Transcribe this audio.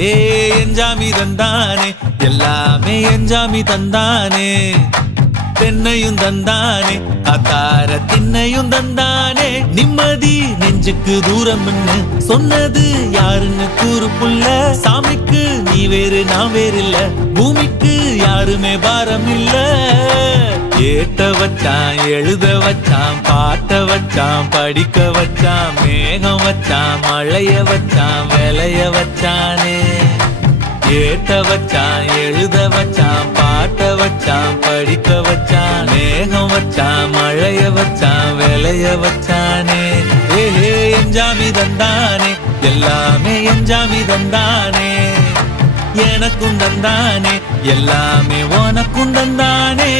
ஏ எஞ்சாமி தந்தானே எல்லாமே எஞ்சாமி தந்தானே தென்னையும் தந்தானே அத்தார திண்ணையும் தந்தானே நிம்மதி நெஞ்சுக்கு தூரம் சொன்னது யாருன்னு கூறு புள்ள சாமிக்கு நீ வேறு நான் வேறு இல்ல பூமிக்கு யாருமே பாரம் இல்ல ஏத்த வச்சான் எழுத வச்சான் பாட்ட வச்சான் படிக்க வச்சான் மேகம் வச்சான் மழைய வச்சான் விளைய வச்சானே ஏத்த வச்சான் எழுத வச்சான் பாட்ட வச்சான் படிக்க வச்சான் மேகம் வச்சான் மழைய வச்சான் விளைய வச்சானே ஏஹே எஞ்சாமி தந்தானே எல்லாமே எஞ்சாமி தந்தானே எனக்கும் தந்தானே எல்லாமே உனக்கும் தந்தானே